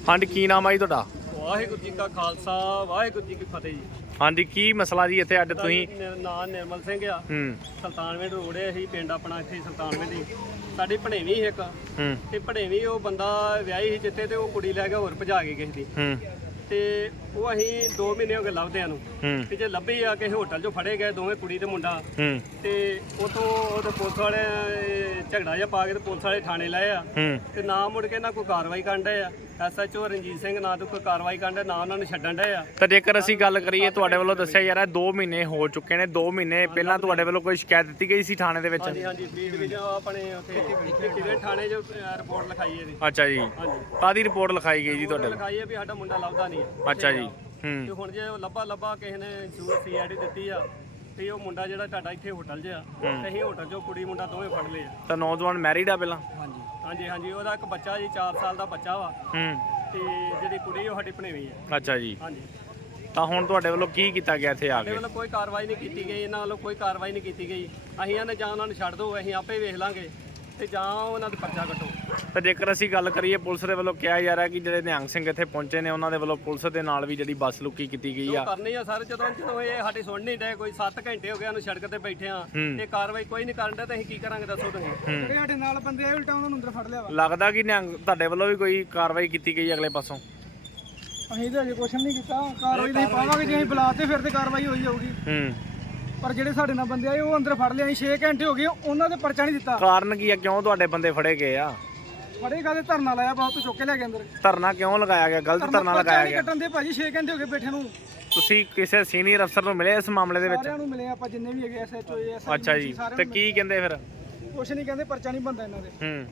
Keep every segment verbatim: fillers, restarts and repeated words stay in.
हाँ जी, की नाम है जी तुहाडा? वाहिगुरू जी का खालसा वाहिगुरू जी की फतेह जी। हाँ जी, की मसला जी इत्थे अड्ड तुसीं? ਨਾਂ ਨਿਰਮਲ ਸਿੰਘ ਆ। ਹੂੰ ਸੁਲਤਾਨਵਿੰਡ ਰੋਡ ਹੈ ਅਸੀਂ ਪਿੰਡ ਆਪਣਾ ਇੱਥੇ ਸੁਲਤਾਨਵਿੰਡ ਹੀ। ਸਾਡੀ ਭਣੇਵੀਂ ਇੱਕ ਹੂੰ ਤੇ ਭਣੇਵੀਂ ਉਹ ਬੰਦਾ ਵਿਆਹੀ ਸੀ ਜਿੱਥੇ ਤੇ ਉਹ ਕੁੜੀ ਲੈ ਕੇ ਹੋਰ ਭਜਾ ਕੇ ਕਿਸੇ ਦੀ ਹੂੰ ਤੇ ਉਹ ਅਸੀਂ ਦੋ ਮਹੀਨੇ ਹੋ ਗਏ ਲੱਭਦਿਆਂ ਨੂੰ ਹੂੰ ਤੇ ਜੇ ਲੱਭੀ ਆ ਕਿਸੇ ਹੋਟਲ 'ਚੋਂ ਫੜੇ ਗਏ ਦੋਵੇਂ ਕੁੜੀ ਤੇ ਮੁੰਡਾ ਹੂੰ ਤੇ ਉਥੋਂ ਉਹਦੇ ਪੁਲਿਸ ਵਾਲੇ ਝਗੜਾ ਜਿਹਾ ਪਾ ਕੇ ਤੇ ਪੁਲਿਸ ਵਾਲੇ ਥਾਣੇ ਲਾਏ ਆ ਹੂੰ ਤੇ ਨਾ ਮੁੜ ਕੇ ਨਾ ਕੋਈ ਕਾਰਵਾਈ ਕਰਨ ਡਏ ਆ। S H O Ranjit Singh ਨਾ ਤੋਂ ਕੋਈ ਕਾਰਵਾਈ ਕਰਨ ਡਏ ਨਾ ਉਹਨਾਂ ਨੂੰ ਛੱਡਣ ਡਏ ਆ। ਤਾਂ ਜੇਕਰ ਅਸੀਂ ਗੱਲ ਕਰੀਏ ਤੁਹਾਡੇ ਵੱਲੋਂ ਦੱਸਿਆ ਜਾ ਰਿਹਾ ਦੋ ਮਹੀਨੇ ਹੋ ਚੁੱਕੇ ਨੇ, ਦੋ ਮਹੀਨੇ ਪਹਿਲਾਂ ਤੁਹਾਡੇ ਵੱਲੋਂ ਕੋਈ ਸ਼ਿਕਾਇਤ ਦਿੱਤੀ ਗਈ ਸੀ ਥਾਣੇ ਦੇ ਵਿੱਚ? ਹਾਂਜੀ ਹਾਂਜੀ ਬੀ ਡਿਵੀਜ਼ਨ ਆਪਣੇ ਉੱਥੇ ਕਿਹੜੇ ਥਾਣੇ 'ਚ ਰਿਪੋਰਟ ਲਿਖਾਈ ਇਹਦੀ। ਅੱਛਾ ਜੀ, ਹਾਂਜੀ ਕਾਹਦੀ ਰਿਪੋਰਟ ਲਿਖਾਈ ਗਈ ਜੀ ਤੁਹਾਡੇ ਵੱਲੋਂ? ਲਿਖਾਈ ਹੈ ਵੀ ਸਾਡਾ ਮੁੰਡਾ ਲੱਭਦਾ ਨਹੀਂ ਹੈ। ਅੱਛਾ ਜੀ। ਤੇ ਹੂੰ ਹੁਣ ਜੇ ਉਹ ਲੱਭਾ ਲੱਭਾ ਕਿਸੇ ਨੇ ਜ਼ਰੂਰ ਸੀ ਆਈ ਡੀ ਦਿੱਤੀ ਆ ਤੇ ਉਹ ਮੁੰਡਾ ਜਿਹੜਾ ਤੁਹਾਡਾ ਇੱਥੇ ਹੋਟਲ 'ਚ ਆ ਤੇ ਅਸੀਂ ਹੋਟਲ 'ਚੋਂ ਕੁੜੀ ਮੁੰਡਾ ਦੋਵੇਂ ਫੜ ਲਏ ਆ। ਤਾਂ ਨੌਜਵਾਨ ਮੈਰਿਡ ਆ ਪਹਿਲਾਂ? ਹਾਂਜੀ ਹਾਂਜੀ ਹਾਂਜੀ ਉਹਦਾ ਇੱਕ ਬੱਚਾ ਜੀ ਚਾਰ ਸਾਲ ਦਾ ਬੱਚਾ ਵਾ ਹੂੰ ਤੇ ਜਿਹੜੀ ਕੁੜੀ ਉਹ ਸਾਡੀ ਭਣੇਵੀਂ ਆ। ਅੱਛਾ ਜੀ। ਹਾਂਜੀ ਤਾਂ ਹੁਣ ਤੁਹਾਡੇ ਵੱਲੋਂ ਕੀ ਕੀਤਾ ਗਿਆ ਇੱਥੇ ਆ ਸਾਡੇ ਕੇ? ਵੱਲੋਂ ਕੋਈ ਕਾਰਵਾਈ ਨਹੀਂ ਕੀਤੀ ਗਈ, ਇਹਨਾਂ ਵੱਲੋਂ ਕੋਈ ਕਾਰਵਾਈ ਨਹੀਂ ਕੀਤੀ ਗਈ। ਅਸੀਂ ਇਹਨੇ ਜਾਂ ਉਹਨਾਂ ਨੂੰ ਛੱਡ ਦਿਓ, ਅਸੀਂ ਆਪੇ ਵੇਖ ਲਾਂਗੇ ਤੇ ਜਾਂ ਉਹਨਾਂ ਦਾ ਪਰਚਾ ਕੱਟੋ। ਤਾਂ ਜੇਕਰ ਅਸੀਂ ਗੱਲ ਕਰੀਏ ਪੁਲਿਸ ਦੇ ਵੱਲੋਂ ਕਿਹਾ ਜਾ ਰਿਹਾ ਕਿ ਜਿਹੜੇ ਨਿਹੰਗ ਸਿੰਘ ਇੱਥੇ ਪਹੁੰਚੇ ਨੇ ਉਹਨਾਂ ਦੇ ਵੱਲੋਂ ਪੁਲਿਸ ਦੇ ਨਾਲ ਵੀ ਜਿਹੜੀ ਬੱਸ ਲੁੱਕੀ ਕੀਤੀ ਗਈ ਜੋ ਆ। ਕਰਨੀ ਆ ਸਰ, ਜਦੋਂ ਜਦੋਂ ਇਹ ਸਾਡੀ ਸੁਣ ਨਹੀਂ ਡਏ, ਕੋਈ ਸੱਤ ਘੰਟੇ ਹੋ ਗਏ ਉਹਨੂੰ ਸੜਕ ਤੇ ਬੈਠੇ ਆ ਹੂੰ। ਤੇ ਕਾਰਵਾਈ ਕੋਈ ਨਹੀਂ ਕਰਨ ਡਿਆ ਤੇ ਅਸੀਂ ਕੀ ਕਰਾਂਗੇ ਦੱਸੋ ਤੁਸੀਂ? ਹੂੰ ਸਾਡੇ ਨਾਲ ਬੰਦੇ ਆਏ ਉਲਟਾ ਉਹਨਾਂ ਨੂੰ ਅੰਦਰ ਫੜ ਲਿਆ ਵਾ। ਲੱਗਦਾ ਕਿ ਨਿਹੰਗ ਤੁਹਾਡੇ ਵੱਲੋਂ ਵੀ ਕੋਈ ਕਾਰਵਾਈ ਕੀਤੀ ਗਈ ਅਗਲੇ ਪਾਸੋਂ? ਅਸੀਂ ਤਾਂ ਅਜੇ ਕੁਛ ਨਹੀਂ ਕੀਤਾ, ਕਾਰਵਾਈ ਨਹੀਂ ਪਾਵਾਂਗੇ। ਜੇ ਅਸੀਂ ਬੁਲਾਤੇ ਫਿਰ ਤੇ ਕਾਰਵਾਈ ਹੋਈ ਜਾਊਗੀ। ਹੂੰ ਪਰ ਜਿਹੜੇ ਸਾਡੇ ਨਾਲ ਬੰਦੇ ਆਏ ਉਹ ਅੰਦਰ ਫੜ ਲਿਆ। ਅਸੀਂ ਛੇ ਘੰਟੇ ਹੋ ਗਏ ਉਹਨਾਂ ਦੇ ਪਰਚਾ ਨਹੀਂ ਦਿੱਤਾ। ਕਾਰਨ ਕੀ ਆ, ਕਿਉਂ ਤੁਹਾਡੇ ਬੰਦੇ ਫੜੇ ਗਏ ਆ? ਫੜੇ ਕਾਹਦੇ ਧਰਨਾ ਲਾਇਆ ਬਹੁਤ ਚੁੱਕ ਕੇ ਲੈ ਕੇ ਅੰਦਰ। ਧਰਨਾ ਕਿਉਂ ਲਗਾਇਆ ਗਿਆ? ਗਲਤ ਧਰਨਾ ਪਰਚਾ ਲਗਾਇਆ ਨਹੀਂ ਗਿਆ। ਕੱਟਣ ਦੇ ਭਾਜੀ, ਛੇ ਘੰਟੇ ਹੋ ਗਏ ਬੈਠੇ ਨੂੰ। ਤੁਸੀਂ ਕਿਸੇ ਸੀਨੀਅਰ ਅਫਸਰ ਨੂੰ ਮਿਲੇ ਇਸ ਮਾਮਲੇ ਦੇ ਵਿੱਚ? ਸਾਰਿਆਂ ਨੂੰ ਮਿਲੇ ਆਪਾਂ ਜਿੰਨੇ ਵੀ ਹੈਗੇ ਐਸ ਐਚ ਓ ਐਸ। ਅੱਛਾ ਜੀ, ਤੇ ਕੀ ਕਹਿੰਦੇ ਫਿਰ? ਕੁਛ ਨਹੀਂ ਕਹਿੰਦੇ, ਪਰਚਾ ਨਹੀਂ ਬੰਦਾ ਇਹਨਾਂ ਦੇ। ਹੂੰ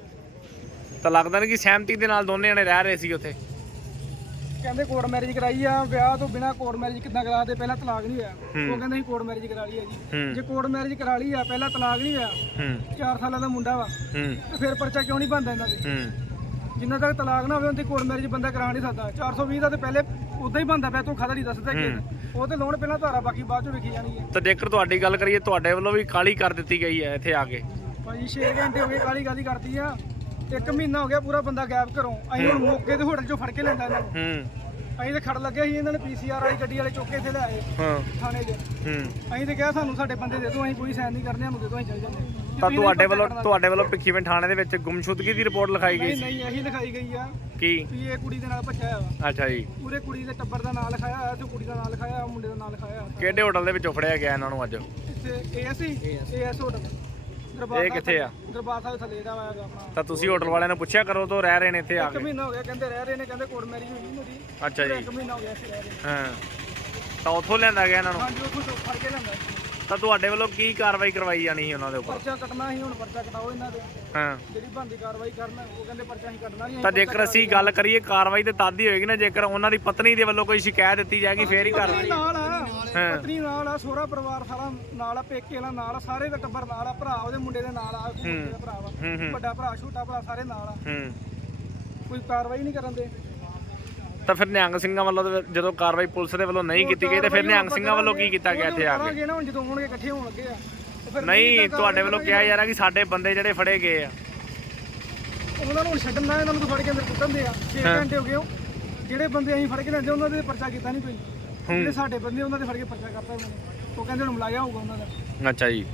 ਤਾਂ ਲੱਗਦਾ ਨਹੀਂ ਕਿ ਸਹਿਮਤੀ ਦੇ ਨਾਲ ਦੋਨੇ ਜਣੇ ਰਹਿ ਰਹੇ ਸੀ ਉੱਥੇ? ਕਹਿੰਦੇ ਕੋਰਟ ਮੈਰਿਜ ਕਰਾਈ ਆ, ਵਿਆਹ ਤੋਂ ਬਿਨਾ ਕੋਰਟ ਮੈਰਿਜ ਕਿੱਦਾਂ ਕਰਾ ਦੇ? ਪਹਿਲਾਂ ਤਲਾਕ ਨਹੀਂ ਹੋਇਆ। ਉਹ ਕਹਿੰਦੇ ਅਸੀਂ ਕੋਰਟ ਮੈਰਿਜ ਕਰਾ ਲਈ ਆ ਜੀ। ਜੇ ਕੋਰਟ ਮੈਰਿਜ ਕਰਾ ਲਈ ਆ, ਪਹਿਲਾਂ ਤਲਾਕ ਨਹੀਂ ਹੋਇਆ, ਹੂੰ ਚਾਰ ਸਾਲਾਂ ਦਾ ਮੁੰਡਾ ਵਾ, ਹੂੰ ਤੇ ਫਿਰ ਪਰਚਾ ਕਿਉਂ ਨਹੀਂ ਬੰਦਾ ਇਹਨਾਂ ਦੇ? ਹੂੰ ਜਿੰਨਾ ਤੱਕ ਤਲਾਕ ਨਾ ਹੋਵੇ ਉਹਦੀ ਕੋਰਟ ਮੈਰਿਜ ਬੰਦਾ ਕਰਾ ਨਹੀਂ ਸਕਦਾ। ਚਾਰ ਸੌ ਵੀਹ ਦਾ ਤੇ ਪਹਿਲੇ ਉਦਾਂ ਹੀ ਬੰਦਾ ਪਿਆ, ਤੂੰ ਖਦਾ ਨਹੀਂ ਦੱਸਦਾ ਕਿ ਉਹ ਤੇ ਲੋਨ ਪਹਿਲਾਂ ਧਾਰਾ, ਬਾਕੀ ਬਾਅਦ ਚੋਂ ਵੇਖੀ ਜਾਣੀ ਹੈ। ਤਾਂ ਜੇਕਰ ਤੁਹਾਡੀ ਗੱਲ ਕਰੀਏ ਤੁਹਾਡੇ ਵੱਲੋਂ ਵੀ ਕਾਲੀ ਕਰ ਦਿੱਤੀ ਗਈ ਹੈ ਇੱਥੇ ਆ ਕੇ? ਭਾਜੀ ਛੇ ਘੰਟੇ ਹੋ ਗਏ ਕਾਲੀ ਕਾਲੀ ਕਰਦੀ ਆ। ਇੱਕ ਮਹੀਨਾ ਹੋ ਗਿਆ ਪੂਰਾ ਬੰਦਾ ਗਾਇਬ ਘਰੋਂ। ਅਸੀਂ ਹੁਣ ਮੌਕੇ ਤੇ ਹੋਟਲ ਚੋਂ ਫੜ ਕੇ ਲੈਂਦਾ ਇਹਨਾਂ ਨੂੰ। ਹੂੰ ਅਸੀਂ ਤੇ ਖੜ ਲੱਗੇ ਸੀ, ਇਹਨਾਂ ਨੇ ਪੀ ਸੀ ਆਰ ਵਾਲੀ ਗੱਡੀ ਵਾਲੇ ਚੁੱਕੇ ਇੱਥੇ ਲਿਆਏ ਹਾਂ ਥਾਣੇ 'ਚ। ਹੂੰ ਅਸੀਂ ਤੇ ਕਿਹਾ ਸਾਨੂੰ ਸਾਡੇ ਬੰਦੇ ਦੇ ਦਿਓ, ਅਸੀਂ ਕੋਈ ਸਾਈਨ ਨਹੀਂ ਕਰਨੇ, ਸਾਨੂੰ ਦੇ ਦਿਓ, ਅਸੀਂ ਚੱਲ ਜਾਂਦੇ। ਤਾਂ ਤੁਹਾਡੇ ਵੱਲੋਂ ਤੁਹਾਡੇ ਵੱਲੋਂ ਭਿੱਖੀਵਿੰਡ ਥਾਣੇ ਦੇ ਵਿੱਚ ਗੁੰਮਸ਼ੁਦਗੀ ਦੀ ਰਿਪੋਰਟ ਲਿਖਾਈ ਗਈ ਨਹੀਂ ਸੀ? ਨਹੀਂ ਇਹੀ ਲਿਖਾਈ ਗਈ ਆ ਕੀ? ਵੀ ਇਹ ਕੁੜੀ ਦੇ ਨਾਲ ਭੱਜਿਆ ਵਾ। ਅੱਛਾ ਜੀ। ਪੂਰੇ ਕੁੜੀ ਦੇ ਟੱਬਰ ਦਾ ਨਾਂ ਲਿਖਾਇਆ ਹੋਇਆ ਤੇ ਕੁੜੀ ਦਾ ਨਾਂ ਲਿਖਾਇਆ ਹੋਇਆ, ਮੁੰਡੇ ਦਾ ਨਾਂ ਲਿਖਾਇਆ ਹੋਇਆ। ਕਿਹੜੇ ਹੋਟਲ ਦੇ ਵਿੱਚੋਂ ਫੜਿਆ ਗਿਆ ਇਹਨਾਂ ਨੂੰ ਅੱਜ? ਇੱਥੇ ਏ ਐਸ ਹੀ ਏ ਐਸ ਹੋਟਲ ਦਰਬਾਰ ਇਹ ਕਿੱਥੇ ਆ? ਦਰਬਾਰ ਸਾਹਿਬ ਥੱਲੇ ਦਾ ਵਾ ਆਪਣਾ। ਤਾਂ ਤੁਸੀਂ ਹੋਟਲ ਵਾਲਿਆਂ ਨੂੰ ਪੁੱਛਿਆ ਕਰੋ ਤੋਂ ਰਹਿ ਰਹੇ ਨੇ ਇੱਥੇ ਆ ਇੱਕ ਕੇ? ਮਹੀਨਾ ਹੋ ਗਿਆ ਕਹਿੰਦੇ ਰਹਿ ਰਹੇ ਨੇ, ਕਹਿੰਦੇ ਕੋਰਟ ਮੈਰਿਜ ਹੋਈ ਨਹੀਂ ਮੇਰੀ। ਅੱਛਾ ਜੀ। ਇੱਕ ਮਹੀਨਾ ਹੋ ਗਿਆ ਸੀ ਰਹਿ ਰਹੇ। ਹਾਂ ਤਾਂ ਉੱਥੋਂ ਲਿਆਂਦਾ ਗਿਆ ਇਹਨਾਂ ਨੂੰ? ਹਾਂਜੀ ਉੱਥੋਂ ਤੋਂ ਫੜ ਕੇ ਲੈਂਦਾ। ਤਾਂ ਤੁਹਾਡੇ ਵੱਲੋਂ ਕੀ ਕਾਰਵਾਈ ਕਰਵਾਈ ਜਾਣੀ ਸੀ ਉਹਨਾਂ ਦੇ ਉੱਪਰ? ਪਰਚਾ ਕੱਟਣਾ ਸੀ, ਹੁਣ ਪਰਚਾ ਕਟਾਓ ਇਹਨਾਂ ਦੇ। ਹਾਂ ਜਿਹੜੀ ਬੰਦੀ ਕਾਰਵਾਈ ਕਰਨਾ, ਉਹ ਕਹਿੰਦੇ ਪਰਚਾ ਹੀ ਕੱਟਣਾ ਨਹੀਂ। ਤਾਂ ਜੇਕਰ ਅਸੀਂ ਗੱਲ ਕਰੀਏ ਕਾਰਵਾਈ ਤੇ ਤਦ ਹੀ ਹੋਏਗੀ ਨਾ ਜੇਕਰ ਉਹਨਾਂ ਦੀ ਪਤਨੀ ਦੇ ਵੱਲੋਂ ਕੋਈ ਸ਼ਿਕਾਇਤ ਦਿੱਤੀ ਜਾਏਗੀ ਫੇਰ ਹੀ ਕਾਰਵਾਈ। ਨਾਲ ਆ ਪਤਨੀ ਨਾਲ ਆ, ਸਹੁਰਾ ਪਰਿਵਾਰ ਸਾਰਾ ਨਾਲ ਆ, ਪੇਕੇ ਵਾਲਾ ਨਾਲ ਆ, ਸਾਰੇ ਦਾ ਟੱਬਰ ਨਾਲ ਆ, ਭਰਾ ਉਹਦੇ ਮੁੰਡੇ ਦੇ ਨਾਲ ਆ, ਮੁੰਡੇ ਦਾ ਭਰਾ ਵਾ, ਵੱਡਾ ਭਰਾ ਛੋਟਾ ਭਰਾ ਸਾਰੇ ਨਾਲ ਆ। ਹੂੰ ਕੋਈ ਕਾਰਵਾਈ ਨਹੀਂ ਕਰਨ ਦੇ। ਤਾਂ ਫਿਰ ਨਿਹੰਗ ਸਿੰਘਾਂ ਵੱਲੋਂ ਤਾਂ ਜਦੋਂ ਕਾਰਵਾਈ ਪੁਲਿਸ ਦੇ ਵੱਲੋਂ ਨਹੀਂ ਕੀਤੀ ਗਈ ਤੇ ਫਿਰ ਨਿਹੰਗ ਸਿੰਘਾਂ ਵੱਲੋਂ ਕੀ ਕੀਤਾ ਗਿਆ ਇੱਥੇ ਆ ਕੇ? ਕਰਾਂਗੇ ਨਾ ਹੁਣ, ਜਦੋਂ ਹੋਣਗੇ ਇਕੱਠੇ ਹੋਣ ਲੱਗੇ ਆ ਤੇ ਫਿਰ ਨਹੀਂ ਤੁਹਾਡੇ ਵੱਲੋਂ ਕਿਹਾ ਜਾ ਰਿਹਾ ਕਿ ਸਾਡੇ ਬੰਦੇ ਜਿਹੜੇ ਫੜੇ ਗਏ ਆ ਉਹਨਾਂ ਨੂੰ ਹੁਣ ਛੱਡਣਾ, ਇਹਨਾਂ ਨੂੰ ਤਾਂ ਫੜ ਕੇ ਅੰਦਰ ਕੁੱਟਣ ਦੇ ਆ। ਛੇ ਘੰਟੇ ਹੋ ਗਏ ਉਹ ਜਿਹੜੇ ਬੰਦੇ ਅਸੀਂ ਫੜ ਕੇ ਲੈਂਦੇ ਉਹਨਾਂ ਦੇ ਪਰਚਾ ਕੀਤਾ ਨਹੀਂ ਕੋਈ। ਜਿਹੜੇ ਸਾਡੇ ਬੰਦੇ ਉਹਨਾਂ ਦੇ ਫੜ ਕੇ ਪਰਚਾ ਕਰਤਾ ਉਹਨਾਂ ਨੇ। ਉਹ ਕਹਿੰਦੇ ਹੁਣ ਮਲਾਇਆ ਹੋਊਗਾ ਉਹਨਾਂ ਦਾ। ਅੱਛਾ ਜੀ,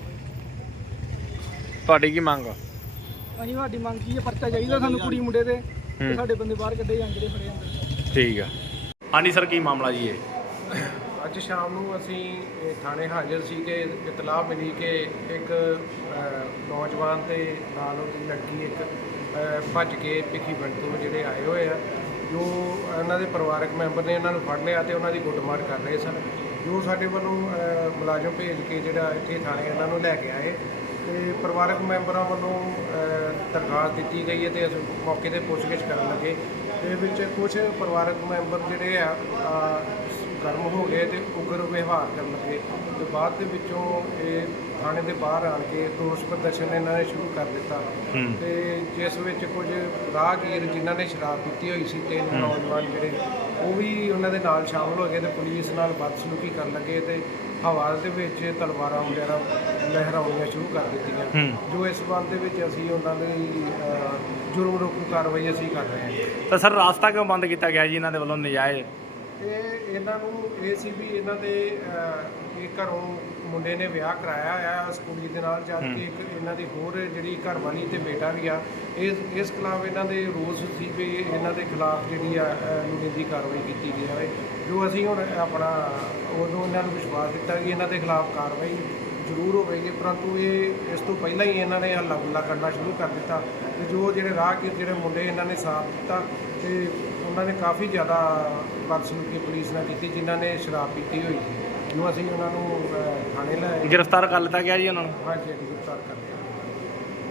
ਤੁਹਾਡੀ ਕੀ ਮੰਗ ਆ? ਅਸੀਂ ਸਾਡੀ ਮੰਗ ਕੀ ਹੈ, ਪਰਚਾ ਚਾਹੀਦਾ ਸਾਨੂੰ ਕੁੜੀ ਮੁੰਡੇ ਦੇ ਤੇ ਸਾਡੇ ਬੰਦੇ ਬਾਹਰ ਕੱਢੇ ਜਾਣ ਜਿਹੜੇ ਫੜੇ ਅੰਦਰ। ਠੀਕ ਆ। ਹਾਂਜੀ ਸਰ, ਕੀ ਮਾਮਲਾ ਜੀ ਇਹ? ਅੱਜ ਸ਼ਾਮ ਨੂੰ ਅਸੀਂ ਇਹ ਥਾਣੇ ਹਾਜ਼ਰ ਸੀ ਕਿ ਇਤਲਾਹ ਮਿਲੀ ਕਿ ਇੱਕ ਅ, ਨੌਜਵਾਨ ਤੇ ਨਾਲ ਉਹਦੀ ਲੜਕੀ ਇੱਕ ਅ, ਭੱਜ ਕੇ ਭਿੱਖੀਵਿੰਡ ਤੋਂ ਜਿਹੜੇ ਆਏ ਹੋਏ ਆ, ਜੋ ਉਹਨਾਂ ਦੇ ਪਰਿਵਾਰਕ ਮੈਂਬਰ ਨੇ ਇਹਨਾਂ ਨੂੰ ਫੜ ਲਿਆ ਤੇ ਉਹਨਾਂ ਦੀ ਗੁੱਟਮਾਰ ਕਰ ਰਹੇ ਸਨ। ਜੋ ਸਾਡੇ ਵੱਲੋਂ ਅ, ਮੁਲਾਜ਼ਮ ਭੇਜ ਕੇ ਜਿਹੜਾ ਇੱਥੇ ਥਾਣੇ ਇਹਨਾਂ ਨੂੰ ਲੈ ਕੇ ਆਏ ਤੇ ਪਰਿਵਾਰਕ ਮੈਂਬਰਾਂ ਵੱਲੋਂ ਅ, ਦਰਖਾਸਤ ਦਿੱਤੀ ਗਈ ਹੈ ਤੇ ਅਸੀਂ ਮੌਕੇ 'ਤੇ ਪੁੱਛਗਿੱਛ ਕਰਨ ਲੱਗੇ। ਤੇ ਵਿੱਚ ਕੁਝ ਪਰਿਵਾਰਕ ਮੈਂਬਰ ਜਿਹੜੇ ਆ ਅ, ਗਰਮ ਹੋ ਗਏ ਤੇ ਉਗਰ ਵਿਵਹਾਰ ਕਰਨ ਲੱਗੇ ਤੇ ਬਾਅਦ ਦੇ ਵਿੱਚੋਂ ਇਹ ਥਾਣੇ ਦੇ ਬਾਹਰ ਆਣ ਕੇ ਰੋਸ ਪ੍ਰਦਰਸ਼ਨ ਇਹਨਾਂ ਨੇ ਸ਼ੁਰੂ ਕਰ ਦਿੱਤਾ ਹੂੰ ਤੇ ਜਿਸ ਵਿੱਚ ਕੁਝ ਰਾਹਗੀਰ ਜਿਨ੍ਹਾਂ ਨੇ ਸ਼ਰਾਬ ਪੀਤੀ ਹੋਈ ਸੀ ਤਿੰਨ ਨੌਜਵਾਨ ਜਿਹੜੇ ਉਹ ਵੀ ਉਹਨਾਂ ਦੇ ਨਾਲ ਸ਼ਾਮਲ ਹੋ ਗਏ ਤੇ ਪੁਲਿਸ ਨਾਲ ਬਦਸਲੂਕੀ ਕਰਨ ਲੱਗੇ ਤੇ ਹਵਾ ਦੇ ਵਿੱਚ ਤਲਵਾਰਾਂ ਵਗੈਰਾ ਲਹਿਰਾਉਣੀਆਂ ਸ਼ੁਰੂ ਕਰ ਦਿੱਤੀਆਂ ਹੂੰ ਜੋ ਇਸ ਸੰਬੰਧ ਦੇ ਵਿੱਚ ਅਸੀਂ ਉਹਨਾਂ ਦੀ ਅ, ਜੁਰਮ ਰੋਕੂ ਕਾਰਵਾਈ ਅਸੀਂ ਕਰ ਰਹੇ ਹਾਂ। ਤਾਂ ਸਰ ਰਾਸਤਾ ਕਿਉਂ ਬੰਦ ਕੀਤਾ ਗਿਆ ਜੀ ਇਹਨਾਂ ਦੇ ਵੱਲੋਂ ਨਜਾਇਜ਼? ਇਹ ਇਹਨਾਂ ਨੂੰ ਇਹ ਸੀ ਵੀ ਇਹਨਾਂ ਦੇ ਅਹ, ਇਹ ਘਰੋਂ ਮੁੰਡੇ ਨੇ ਵਿਆਹ ਕਰਾਇਆ ਆ ਉਸ ਕੁੜੀ ਦੇ ਨਾਲ ਜਦ ਕਿ ਇੱਕ ਇਹਨਾਂ ਦੀ ਹੋਰ ਜਿਹੜੀ ਘਰਵਾਲੀ ਤੇ ਬੇਟਾ ਵੀ ਆ ਇਸ ਇਸ ਖਿਲਾਫ ਇਹਨਾਂ ਦੇ ਰੋਸ ਸੀ ਵੀ ਇਹਨਾਂ ਦੇ ਖਿਲਾਫ ਜਿਹੜੀ ਆ ਲੋੜੀਂਦੀ ਕਾਰਵਾਈ ਕੀਤੀ ਜਾਵੇ ਜੋ ਅਸੀਂ ਹੁਣ ਆਪਣਾ ਉਦੋਂ ਇਹਨਾਂ ਨੂੰ ਵਿਸ਼ਵਾਸ ਦਿੱਤਾ ਕਿ ਇਹਨਾਂ ਦੇ ਖਿਲਾਫ ਕਾਰਵਾਈ ਜ਼ਰੂਰ ਹੋਵੇਗੀ ਪਰੰਤੂ ਇਹ ਇਸ ਤੋਂ ਪਹਿਲਾਂ ਹੀ ਇਹਨਾਂ ਨੇ ਹੱਲਾ ਗੁੱਲਾ ਕਰਨਾ ਸ਼ੁਰੂ ਕਰ ਦਿੱਤਾ ਤੇ ਜੋ ਜਿਹੜੇ ਰਾਹਗੀਰ ਜਿਹੜੇ ਮੁੰਡੇ ਇਹਨਾਂ ਨੇ ਸਾਥ ਦਿੱਤਾ ਤੇ ਉਹਨਾਂ ਨੇ ਕਾਫੀ ਜ਼ਿਆਦਾ ਬਦਸਲੂਕੀ ਪੁਲਿਸ ਨਾਲ ਕੀਤੀ ਜਿਨ੍ਹਾਂ ਨੇ ਸ਼ਰਾਬ ਪੀਤੀ ਹੋਈ ਸੀ ਜੋ ਅਸੀਂ ਉਹਨਾਂ ਨੂੰ ਅਹ, ਥਾਣੇ ਲੈ ਗ੍ਰਿਫਤਾਰ ਕਰ ਲਿੱਤਾ ਗਿਆ ਜੀ ਉਹਨਾਂ ਨੂੰ? ਹਾਂਜੀ ਗ੍ਰਿਫਤਾਰ ਕਰ ਲਿਆ।